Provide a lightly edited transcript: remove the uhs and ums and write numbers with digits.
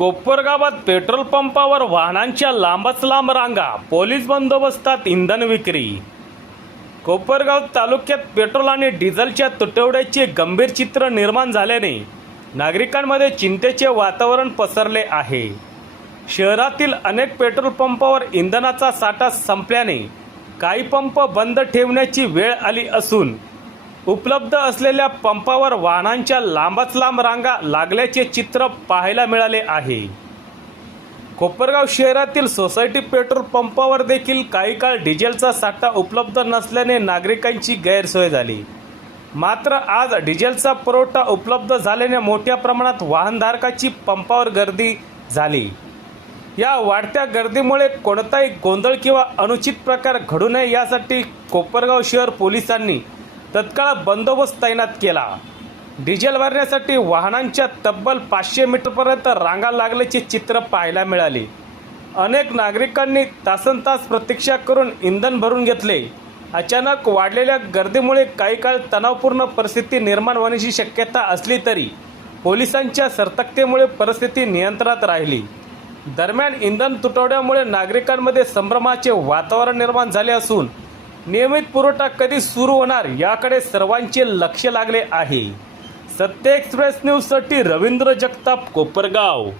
कोपरगावात petrol पंपावर वाहनांच्या लांबच लांब रांगा, पोलीस बंदोबस्तात इंधन विक्री। कोपरगाव तालुक्यात पेट्रोल आणि डिझेलच्या तुटवड्याचे गंभीर चित्र निर्माण झाल्याने नागरिकांमध्ये चिंतेचे वातावरण पसरले आहे। शहरातील अनेक पेट्रोल पंपावर इंधनाचा साठा संपल्याने काही पंप बंद ठेवण्याची वेळ आली असून उपलब्ध असलेल्या पंपावर वाहनांच्या लांबच लांब रांगा लागल्याचे चित्र पाहायला मिळाले आहे। कोपरगाव शहरातील सोसायटी पेट्रोल पंपावर देखील काही काळ डिझेलचा साठा उपलब्ध नसल्याने नागरिकांची गैरसोय झाली। मात्र आज डिझेलचा पुरवठा उपलब्ध झाल्याने मोठ्या प्रमाणात वाहनधारकांची पंपावर गर्दी झाली। या वाढत्या गर्दीमुळे कोणताही गोंधळ किंवा अनुचित प्रकार घडू नये यासाठी कोपरगाव शहर पोलिसांनी तत्काळ बंदोबस्त तैनात केला। डिझेल भरण्यासाठी वाहनांच्या तब्बल 500 मीटरपर्यंत रांगा लागल्याचे चित्र पाहायला मिळाले। अनेक नागरिकांनी तासनतास प्रतीक्षा करून इंधन भरून घेतले। अचानक वाढलेल्या गर्दीमुळे काही काळ तणावपूर्ण परिस्थिती निर्माण होण्याची शक्यता असली तरी पोलिसांच्या सतर्कतेमुळे परिस्थिती नियंत्रणात राहिली। दरम्यान इंधन तुटवड्यामुळे नागरिकांमध्ये संभ्रमाचे वातावरण निर्माण झाले असून नियमित पुरवठा कधी सुरू होणार याकडे सर्वांचे लक्ष लागले आहे। सत्य एक्सप्रेस न्यूज साठी रवींद्र जगताप, कोपरगाव।